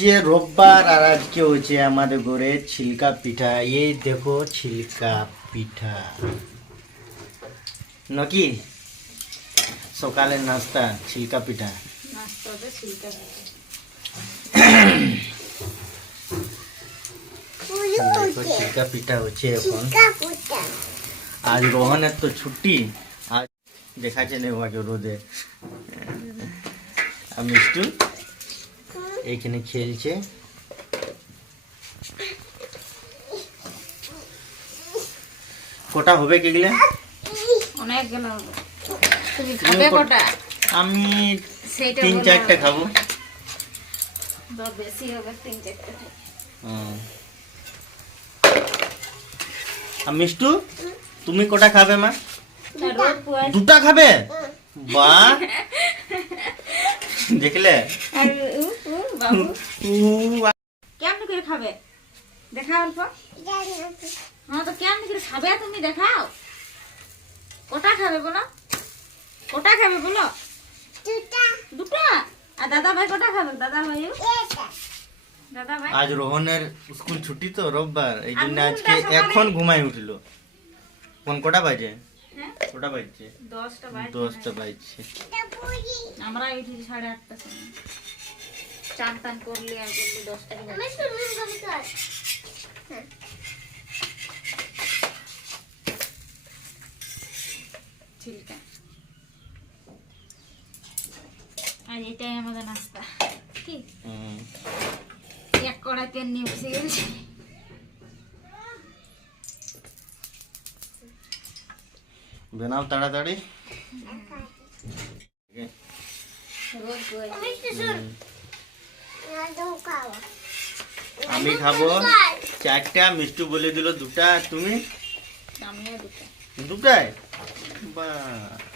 আজকে রোববার আর আজকে হচ্ছে আমাদের ঘরে ছিলকা পিঠা। এই দেখো ছিলকা পিঠা নাকি সকালের নাস্তা ছিলকা পিঠা। দেখো ছিলকা পিঠা হচ্ছে এখন। আজ রোহনের তো ছুটি, আজ দেখাচ্ছে নেই ওকে রোদে। আর মিষ্টু এইখানে খেলছে। কটা হবে কেগুলা? অনেকগুলো হবে। তুমি খাবে কটা? আমি 3-4টা খাবো। বেশি হবে 3-4টা। আর মিষ্টু তুমি কটা খাবে মা? 2টা। 2টা খাবে? বাহ, দেখলে? বাবু কেমন করে খাবে দেখাও অল্প। হ্যাঁ তো কেমন করে খাবে তুমি দেখাও। কটা খাবে বলো? কটা খাবে বলো? 2টা। আর দাদা ভাই কটা খাবে? দাদা ভাই আজ রোহনের স্কুল ছুটি তো রোববার, এই জন্য আজকে এখন ঘুমাই উঠলো। কোন কটা বাজে? কটা বাজছে? 10টা বাজছে। আমরা উঠেছি 8:30টার সময়। চান টান করলি আর করলি 10টা ছিলকা। আর এটাই আমাদের নাস্তা। কি এক কড়াই তেল নিয়ে বসে গেছে। বানাও তাড়াতাড়ি। আমি খাবো 4টা, মিষ্টু বলে দিল 2টা, তুমি? আমিও 2টা। 2টায়? বাহ।